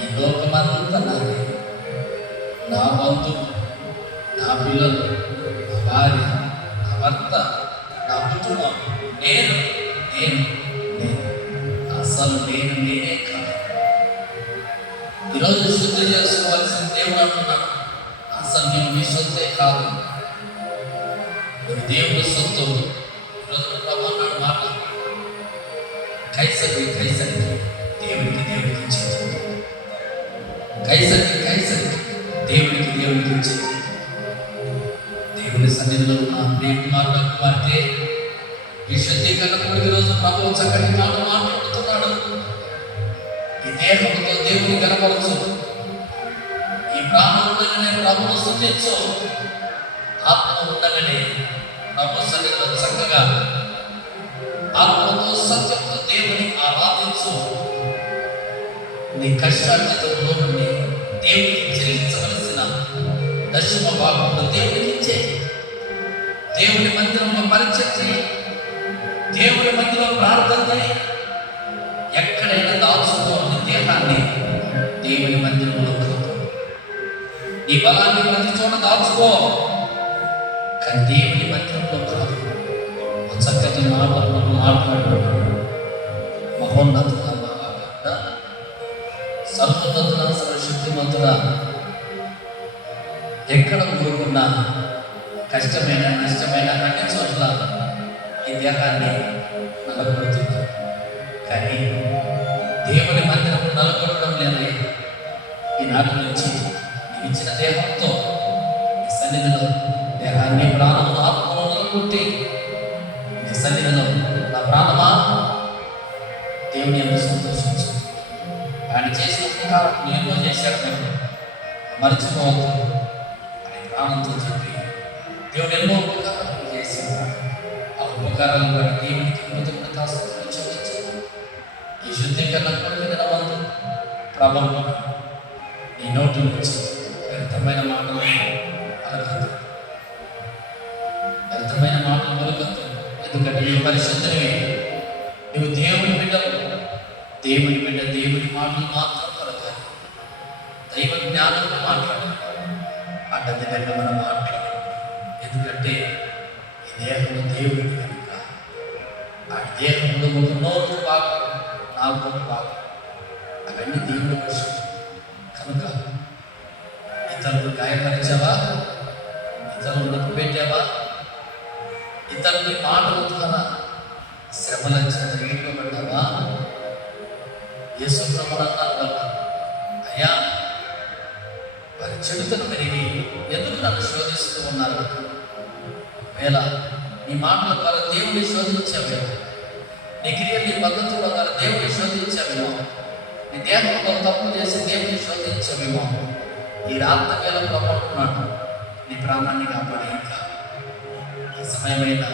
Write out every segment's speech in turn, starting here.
ఈ లోకమంతా నాది. నా బంధువు, నా పిల్లలు, నా భార్య, నా భర్త, నా కుటుంబం, నేను నేను నేను అసలు నేనే కాదు. ఈరోజు శుద్ధి చేసుకోవాల్సిన దేవుడు అంటున్నాడు, అసలు నేను మీ సొత్తే కాదు, దేవుడి సొత్తు. ఈరోజు ప్రభు అన్నాడు మాట, కైసరికి దేవుడికి ఇచ్చేది, కైసరికి దేవుడికి ఇచ్చేది. దేవుని సన్నిధిలో నా ప్రియకుమారుడు కుమార్తె విశుద్ధీకరణ కూడికి రోజు ప్రభు చక్కటి మాట మాట్లాడుతున్నాడు. ఈ దేహంతో దేవుని కనపరచు, ఈ ప్రాణం ఉండగానే ప్రభును స్తుతించు, ఆత్మ ఉండగానే ప్రభు సన్నిధిలో చక్కగా ఆత్మతో సత్యంతో దేవుని ఆరాధించు. నీ కష్టార్జితంలో నుండి దేవునికి చెల్లించవలసిన దశమ భాగంలో దేవునికి ఇచ్చే, దేవుని మందిరంలో పరిచయం చేయి, దేవుని మందిరంలో ప్రార్థన చేయి. ఎక్కడైనా దాచుకో నీ దేహాన్ని, దేవుని మందిరంలో నీ బలాన్ని ప్రతి చోట దాచుకో, కానీ దేవుని మందిరంలో కాదు. చక్కటి మాటలు మాట్లాడాడు. మహోన్నతుడా, సర్వోన్నతుడా, సర్వశక్తిమంతుడా, ఎక్కడ ఊరుకున్నా కష్టమైన నష్టమైన అన్ని చోట్ల ఈ దేహాన్ని నలగొడుతున్నారు. కానీ దేవుని మందిరం నలగొట్టడం లేదే. ఈనాటి నుంచి ఇచ్చిన దేహంతో ఈ సన్నిధిలో దేహాన్ని ప్రాణమును ఆత్మను నలగొట్టి ఈ సన్నిధిలో నా ప్రాణమా దేవుని ఎందుకు సంతోషించు. ఆయన చేసిన ఉపకారం ఎన్నో చేశాడు, మేము మర్చిపోవద్దు అని ప్రాణంతో చెప్పి దేవుడు ఎన్నో ఉపకారాలు చేశాడు. ఆ ఉపకారాలను బట్టి దేవునికి కృతజ్ఞతాస్తుతులు చెల్లించాడు. ఈ శుద్ధీకరణ కలిగిన వంతు ప్రభావం నీ నోటి నుంచి వ్యర్థమైన మాటలు అలగద్దు, వ్యర్థమైన మాటలు మొలగద్దు. ఎందుకంటే నువ్వు పరిశుద్ధునివి, నువ్వు దేవుని బిడ్డవు. దేవుని బిడ్డ దేవుని మాటలు మాత్రం పలకాలి, దైవ జ్ఞానంలో మాట్లాడాలి. అడ్డది దగ్గర మనం మాట్లాడాలి. ఎందుకంటే ఈ దేహంలో దేవుడి కనుక ఆ దేహంలో ఒక నోరు భాగం, నాలుగు భాగం, అవన్నీ దేవుడి విషయం కనుక ఇతరులు గాయపరిచావా, ఇతరులు నొప్పి పెట్టావా, ఇతరుని మాటల ద్వారా శ్రమల చేత ఈడ్పబడ్డావా? యేసు ప్రభువు అన్నారు, అయ్యా వారి చెడుతను మెరిగి ఎందుకు నన్ను శోధిస్తూ ఉన్నారు? వేళ నీ మాటల ద్వారా దేవుని శోధించావేమో, నీ క్రియలు నీ పద్ధతుల ద్వారా దేవుని శోధించావేమో, నీ దేహంలో తప్పు చేసి దేవుని శోధించావేమో. ఈ రాత్రి వేళ ప్రభువున్నాడు, నీ ప్రాణాన్ని కాపాడే ఇంకా ఈ సమయమైన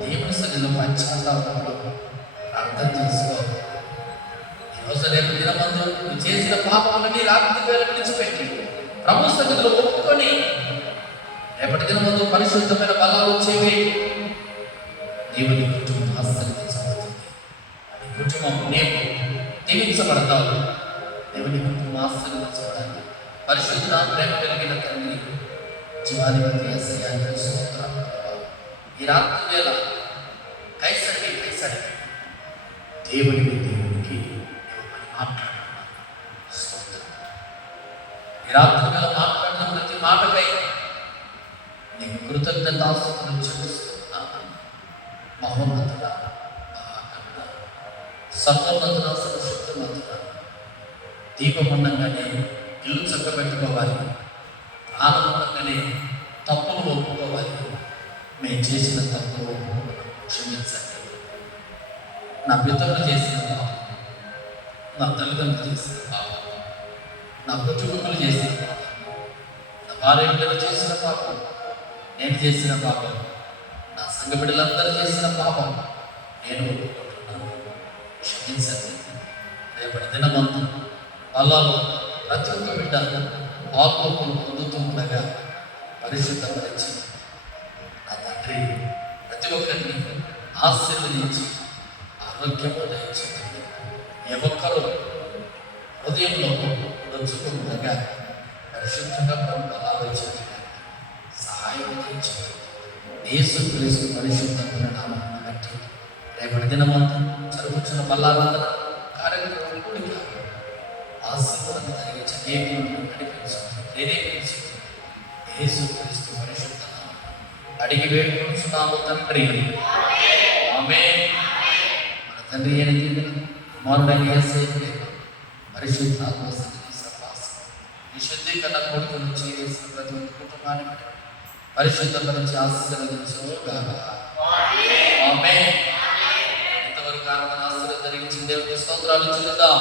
దేవుని సన్నిధిలో పశ్చాత్తాపంలో అర్థం చేసుకో. ఈరోజు రేపు దినమందు నువ్వు చేసిన పాపాలని రాత్రి వేళ విడిచిపెట్టి ప్రభు సన్నిధిలో ఒప్పుకొని రేపటి దినమందు పరిశుద్ధమైన బలాలు వచ్చేవి. దేవుని కుటుంబం ఆశీర్వదించబడుతుంది, నీ కుటుంబం నీవు దీవించబడతావు. దేవుని కుటుంబం ఆశీర్వదించబడాలి. పరిశుద్ధ ప్రేమ కలిగిన తండ్రి, జీవాధిపతి యేసయ్య స్తోత్రాలు. ఈ రాత్రి వేళ కైసరికి దేవునికి మాట్లాడుతున్నాను. ఈ రాత్రి వేళ మాట్లాడిన ప్రతి మాటకై నీకు కృతజ్ఞతాస్తుతులు చెల్లిస్తున్నాను. మహోన్నతుడా, మహాకరుణ, సర్వోన్నతుడా, సర్వశక్తిమంతుడా, దీపం ఉండగానే ఇల్లు చక్కబెట్టుకోవాలి, ప్రాణం ఉండగానే తప్పులు ఒప్పుకోవాలి. మేము చేసిన తప్పులు క్షమించండి. నా పితరులు చేసిన పాపం, నా తల్లిదండ్రులు చేసిన పాపం, నా కుటుంబకులు చేసిన పాపం, నా భార్య బిడ్డలు చేసిన పాపం, నేను చేసిన పాపం, నా సంఘ బిడ్డలందరూ చేసిన పాపం నేను ఒప్పుకుంటున్నాను. క్షమించండి. రేపటి దినమంతా వాళ్ళలో ప్రతి ఒక్క బిడ్డ ఆత్మకులు పొందుతూ ఉండగా పరిశుద్ధపరిచి నా తండ్రి ప్రతి ఒక్కరిని ఆశీర్వదించి ఆరోగ్యము దయచేయండి. ఏ ఒక్కరూ హృదయంలో నొచ్చుతూ ఉండగా పరిశుద్ధంగా ఆలోచించడానికి సహాయం చేయించండి. యేసుక్రీస్తు పరిశుద్ధమైన నామమును బట్టి రేపటి దినమంతా జరుగుతున్న బల్లారందరూ కార్యక్రమం కూడిక ఆశీర్వాదం కలిగించి దేవుని నడిపించండి, ప్రేరేపించండి. యేసుక్రీస్తు పరిశుద్ధ నామమున అడిగి వేడుకొనుచున్నాము తండ్రి, ఆమేన్. మన తండ్రి అయిన దేవుని కుమారుడైన యేసయ్య ప్రేమ, పరిశుద్ధాత్మ సన్నిధి సహవాసం, విశుద్ధీకరణ కొడుకును చేసిన ప్రతి ఒక్క కుటుంబానికి పరిశుద్ధపరిచి ఆశీర్వదించును గాక. ఆమేన్. ఇంతవరకు ఆరాధన ఆశీర్వాదం జరిగించిన దేవునికి స్తోత్రాలు చెల్లిద్దాం.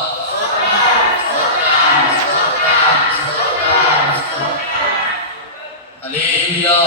హల్లెలూయా.